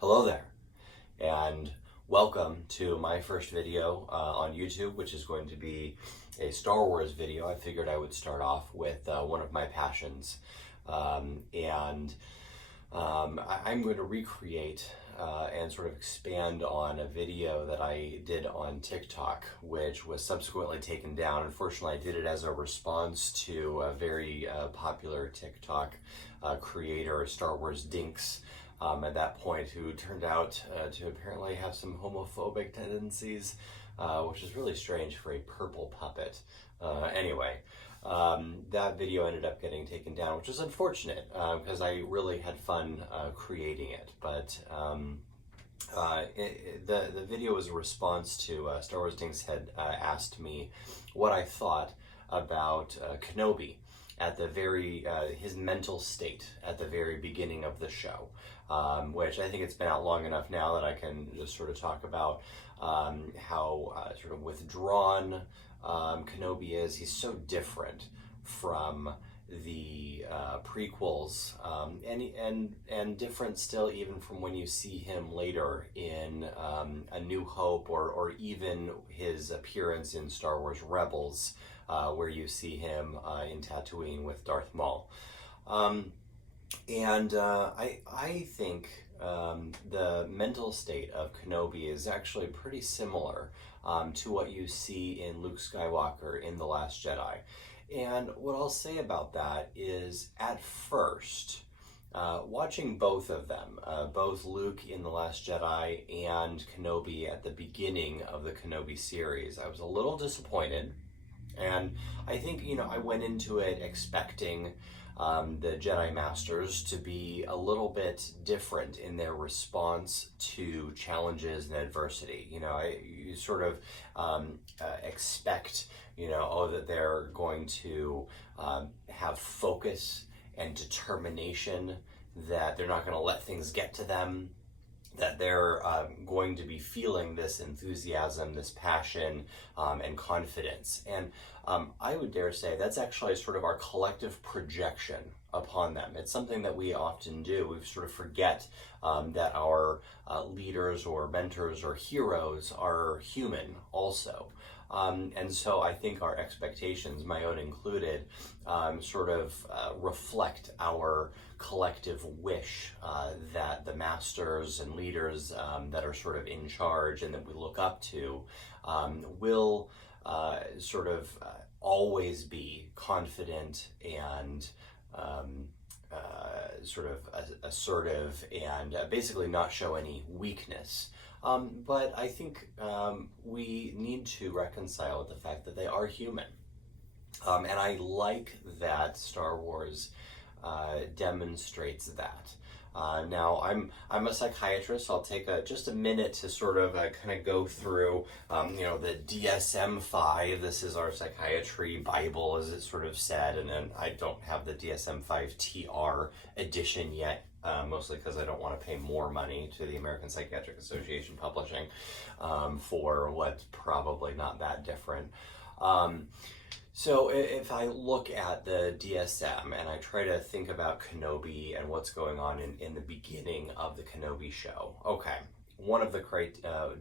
Hello there, and welcome to my first video on YouTube, which is going to be a Star Wars video. I figured I would start off with one of my passions, I'm going to recreate and sort of expand on a video that I did on TikTok, which was subsequently taken down. Unfortunately, I did it as a response to a very popular TikTok creator, Star Wars Dinks, at that point, who turned out to apparently have some homophobic tendencies, which is really strange for a purple puppet. That video ended up getting taken down, which is unfortunate because I really had fun creating it. But the video was a response to Star Wars Dinks had asked me what I thought about Kenobi at the very, his mental state at the very beginning of the show, which I think it's been out long enough now that I can just sort of talk about how sort of withdrawn Kenobi is. He's so different from the prequels, and different still even from when you see him later in A New Hope, or even his appearance in Star Wars Rebels, where you see him in Tatooine with Darth Maul. I think the mental state of Kenobi is actually pretty similar to what you see in Luke Skywalker in The Last Jedi. And what I'll say about that is, at first, watching both of them, both Luke in The Last Jedi and Kenobi at the beginning of the Kenobi series, I was a little disappointed. And I think, I went into it expecting the Jedi Masters to be a little bit different in their response to challenges and adversity. You sort of expect, that they're going to have focus and determination, that they're not going to let things get to them, that they're going to be feeling this enthusiasm, this passion, and confidence. And I would dare say that's actually sort of our collective projection upon them. It's something that we often do. We sort of forget that our leaders or mentors or heroes are human also. And so I think our expectations, my own included, sort of reflect our collective wish that the masters and leaders that are sort of in charge and that we look up to will sort of always be confident and sort of assertive and basically not show any weakness. But I think we need to reconcile with the fact that they are human. And I like that Star Wars demonstrates that. Now, I'm a psychiatrist, so I'll take just a minute to sort of kind of go through, the DSM-5. This is our psychiatry Bible, as it's sort of said, and then I don't have the DSM-5 TR edition yet, mostly because I don't want to pay more money to the American Psychiatric Association Publishing for what's probably not that different. So if I look at the DSM and I try to think about Kenobi and what's going on in the beginning of the Kenobi show, okay, one of the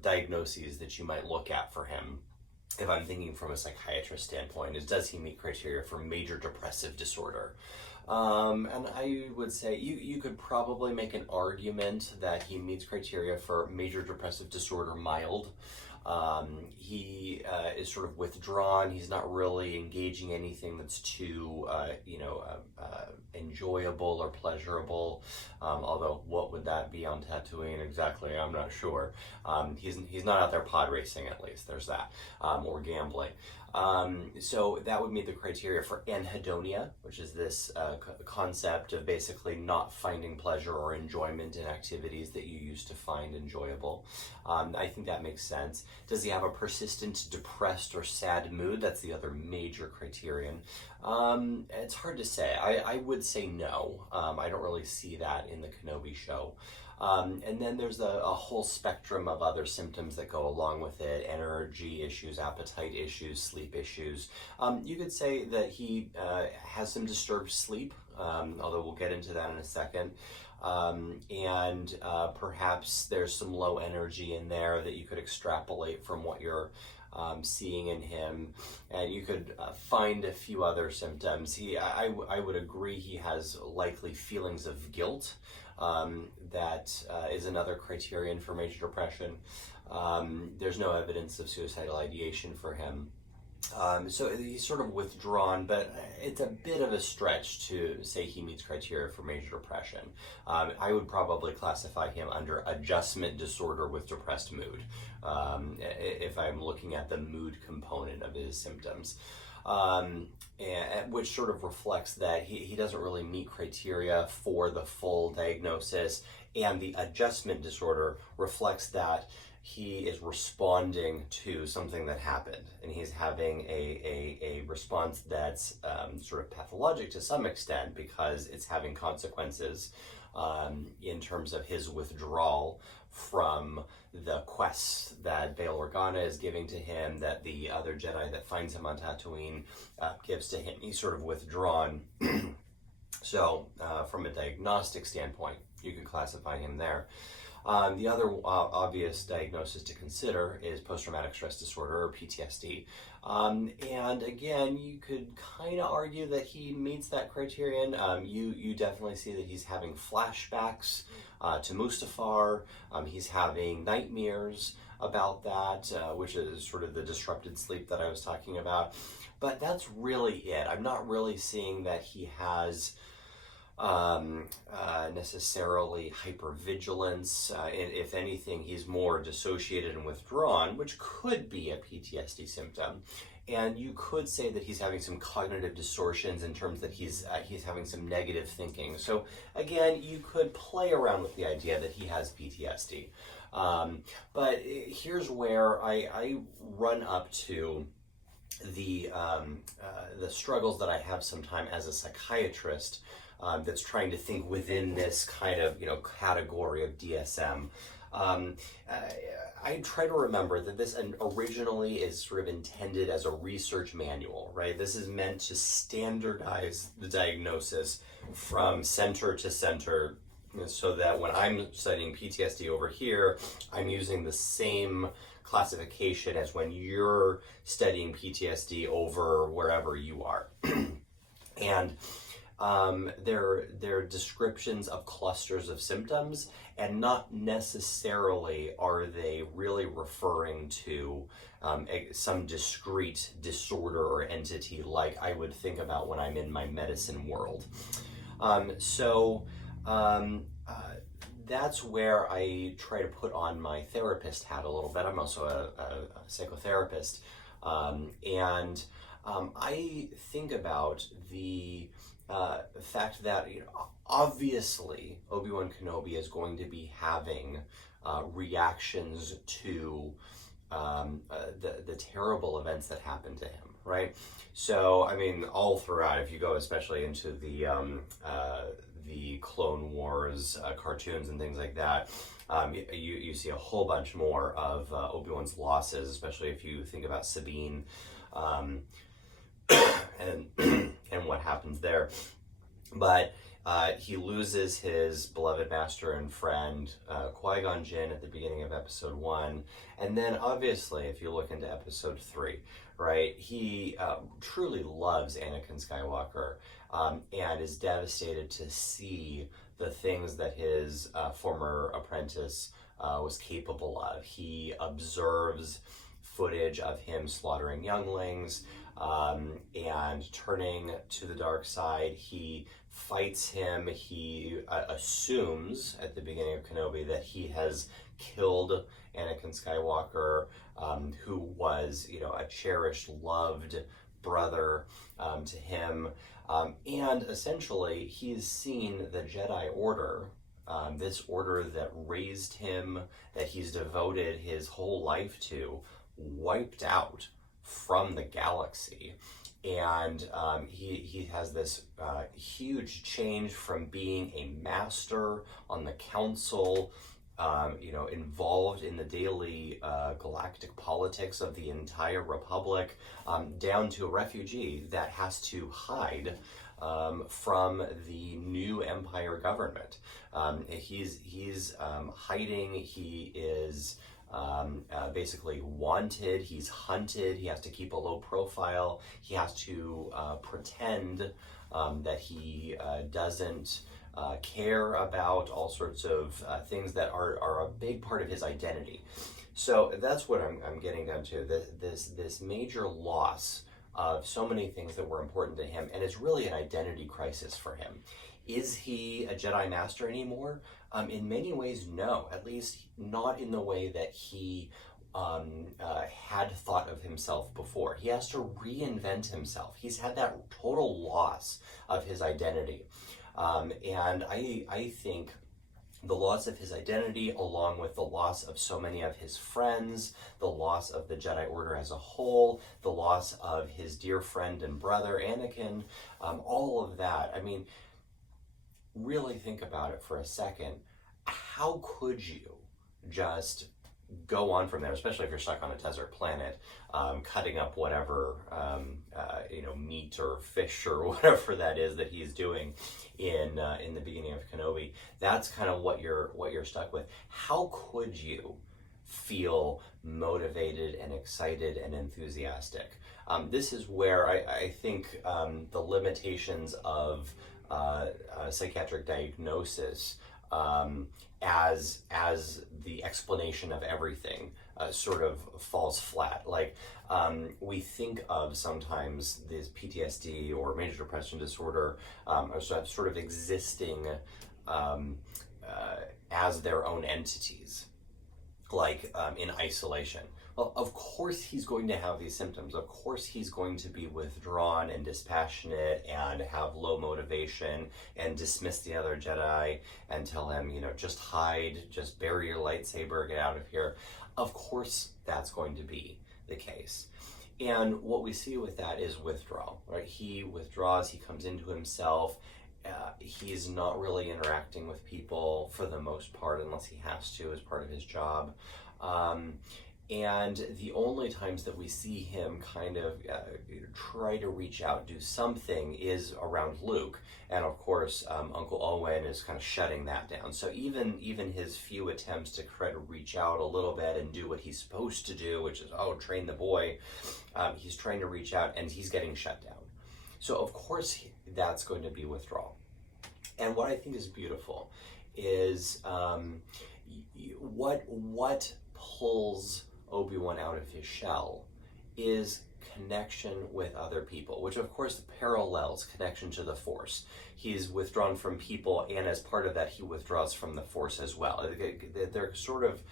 diagnoses that you might look at for him, if I'm thinking from a psychiatrist standpoint, is, does he meet criteria for major depressive disorder? And I would say you could probably make an argument that he meets criteria for major depressive disorder mild. He is sort of withdrawn. He's not really engaging anything that's too, enjoyable or pleasurable. Although, what would that be on Tatooine exactly? I'm not sure. He's not out there pod racing, at least. There's that, or gambling. So that would meet the criteria for anhedonia, which is this concept of basically not finding pleasure or enjoyment in activities that you used to find enjoyable. I think that makes sense. Does he have a persistent depressed or sad mood? That's the other major criterion. It's hard to say. I would say no. I don't really see that in the Kenobi show. And then there's a whole spectrum of other symptoms that go along with it: energy issues, appetite issues, sleep issues. You could say that he has some disturbed sleep, although we'll get into that in a second. and perhaps there's some low energy in there that you could extrapolate from what you're seeing in him, and you could find a few other symptoms. I would agree he has likely feelings of guilt. That is another criterion for major depression. There's no evidence of suicidal ideation for him. So he's sort of withdrawn, but it's a bit of a stretch to say he meets criteria for major depression. I would probably classify him under adjustment disorder with depressed mood, if I'm looking at the mood component of his symptoms. Which sort of reflects that he doesn't really meet criteria for the full diagnosis, and the adjustment disorder reflects that he is responding to something that happened, and he's having a response that's sort of pathologic to some extent because it's having consequences in terms of his withdrawal from the quests that Bail Organa is giving to him, that the other Jedi that finds him on Tatooine gives to him. He's sort of withdrawn. So from a diagnostic standpoint, you can classify him there. The other obvious diagnosis to consider is post-traumatic stress disorder, or PTSD. And again, you could kind of argue that he meets that criterion. You definitely see that he's having flashbacks to Mustafar. He's having nightmares about that, which is sort of the disrupted sleep that I was talking about. But that's really it. I'm not really seeing that he has necessarily hypervigilance. If anything, he's more dissociated and withdrawn, which could be a PTSD symptom. And you could say that he's having some cognitive distortions in terms that he's having some negative thinking. So again, you could play around with the idea that he has PTSD. But here's where I run up to the struggles that I have sometimes as a psychiatrist that's trying to think within this kind of category of DSM. I try to remember that this originally is sort of intended as a research manual, right? This is meant to standardize the diagnosis from center to center, so that when I'm studying PTSD over here, I'm using the same classification as when you're studying PTSD over wherever you are. And they're descriptions of clusters of symptoms, and not necessarily are they really referring to some discrete disorder or entity like I would think about when I'm in my medicine world. That's where I try to put on my therapist hat a little bit. I'm also a psychotherapist, and I think about the fact that obviously Obi WAN Kenobi is going to be having reactions to the terrible events that happened to him, right? So I mean, all throughout, if you go especially into the Clone Wars cartoons and things like that, you see a whole bunch more of Obi-Wan's losses, especially if you think about Sabine and what happens there. But he loses his beloved master and friend Qui-Gon Jinn at the beginning of episode 1, and then obviously if you look into episode 3, right, he truly loves Anakin Skywalker, and is devastated to see the things that his former apprentice was capable of. He observes footage of him slaughtering younglings and turning to the dark side. He fights him. He assumes at the beginning of Kenobi that he has killed Anakin Skywalker, who was, a cherished, loved brother to him. And essentially, he's seen the Jedi Order, this order that raised him, that he's devoted his whole life to, wiped out from the galaxy. And he has this huge change from being a master on the council, involved in the daily galactic politics of the entire Republic, down to a refugee that has to hide from the new Empire government. He's hiding. He is basically wanted. He's hunted. He has to keep a low profile. He has to pretend that he doesn't care about all sorts of things that are a big part of his identity. So that's what I'm getting down to. This major loss of so many things that were important to him, and it's really an identity crisis for him. Is he a Jedi Master anymore? In many ways, no. At least not in the way that he had thought of himself before. He has to reinvent himself. He's had that total loss of his identity. And I think the loss of his identity, along with the loss of so many of his friends, the loss of the Jedi Order as a whole, the loss of his dear friend and brother Anakin, all of that. I mean, really think about it for a second. How could you just go on from there, especially if you're stuck on a desert planet, cutting up whatever meat or fish or whatever that is that he's doing in the beginning of Kenobi? That's kind of what you're stuck with. How could you feel motivated and excited and enthusiastic? This is where I think the limitations of psychiatric diagnosis as the explanation of everything sort of falls flat. Like we think of sometimes this PTSD or major depression disorder sort of existing as their own entities, like in isolation. Well, of course he's going to have these symptoms. Of course he's going to be withdrawn and dispassionate and have low motivation and dismiss the other Jedi and tell him, just hide, just bury your lightsaber, get out of here. Of course that's going to be the case. And what we see with that is withdrawal, right? He withdraws, he comes into himself. He's not really interacting with people for the most part, unless he has to as part of his job. And the only times that we see him kind of try to reach out, do something, is around Luke. And of course, Uncle Owen is kind of shutting that down. So even his few attempts to try to reach out a little bit and do what he's supposed to do, which is, train the boy, he's trying to reach out and he's getting shut down. So of course, that's going to be withdrawal. And what I think is beautiful is what pulls Obi WAN out of his shell is connection with other people, which of course parallels connection to the Force. He's withdrawn from people, and as part of that, he withdraws from the Force as well. They're sort of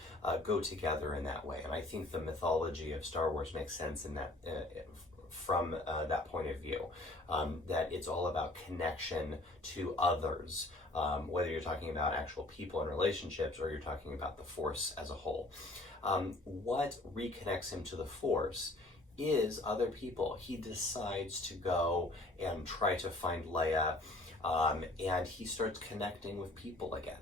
go together in that way, and I think the mythology of Star Wars makes sense in that from that point of view, that it's all about connection to others, whether you're talking about actual people and relationships or you're talking about the Force as a whole. What reconnects him to the Force is other people. He decides to go and try to find Leia, and he starts connecting with people again.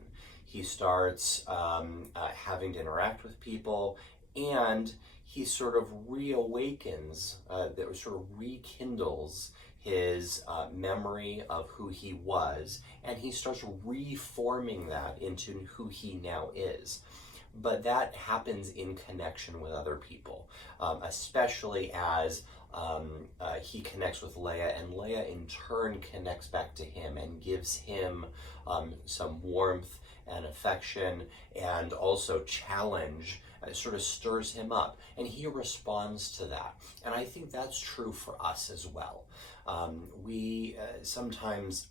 He starts having to interact with people, and he sort of reawakens, that sort of rekindles his memory of who he was, and he starts reforming that into who he now is. But that happens in connection with other people, especially as he connects with Leia, and Leia in turn connects back to him and gives him some warmth and affection and also challenge. It sort of stirs him up, and he responds to that. And I think that's true for us as well. We sometimes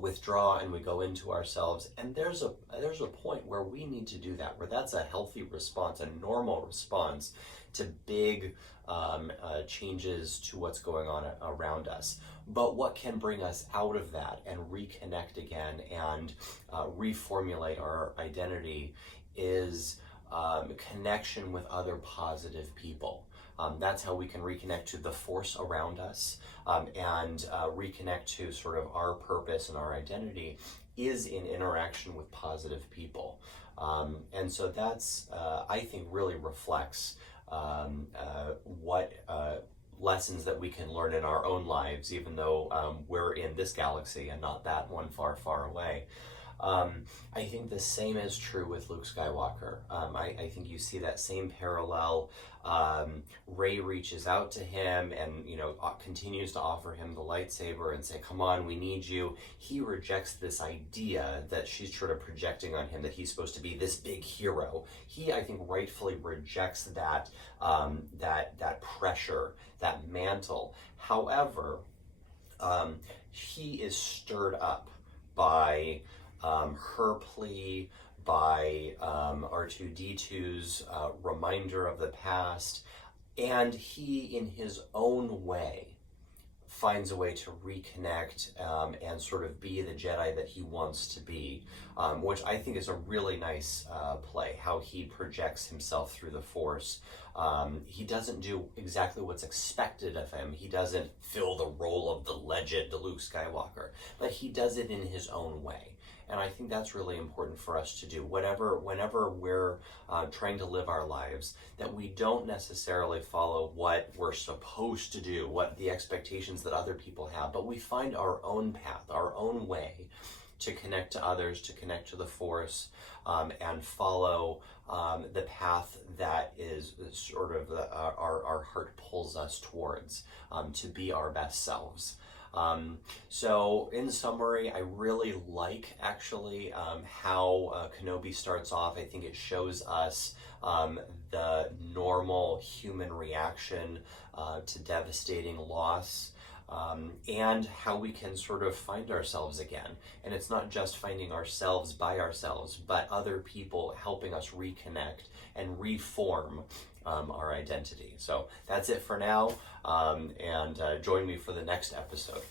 withdraw and we go into ourselves, and there's a point where we need to do that, where that's a healthy response, a normal response to big changes to what's going on around us. But what can bring us out of that and reconnect again and reformulate our identity is connection with other positive people. That's how we can reconnect to the Force around us, and reconnect to sort of our purpose and our identity is in interaction with positive people. And so that's, I think, really reflects what lessons that we can learn in our own lives, even though we're in this galaxy and not that one far, far away. I think the same is true with Luke Skywalker. I think you see that same parallel. Rey reaches out to him and, continues to offer him the lightsaber and say, come on, we need you. He rejects this idea that she's sort of projecting on him, that he's supposed to be this big hero. He, I think, rightfully rejects that, that pressure, that mantle. However, he is stirred up by her plea, by R2-D2's reminder of the past, and he, in his own way, finds a way to reconnect and sort of be the Jedi that he wants to be, which I think is a really nice play, how he projects himself through the Force. He doesn't do exactly what's expected of him. He doesn't fill the role of the legend, Luke Skywalker, but he does it in his own way. And I think that's really important for us to do. Whenever we're trying to live our lives, that we don't necessarily follow what we're supposed to do, what the expectations that other people have, but we find our own path, our own way to connect to others, to connect to the Force, and follow the path that is sort of our heart pulls us towards, to be our best selves. So in summary, I really like actually how Kenobi starts off. I think it shows us the normal human reaction to devastating loss, and how we can sort of find ourselves again. And it's not just finding ourselves by ourselves, but other people helping us reconnect and reform our identity. So that's it for now, and join me for the next episode.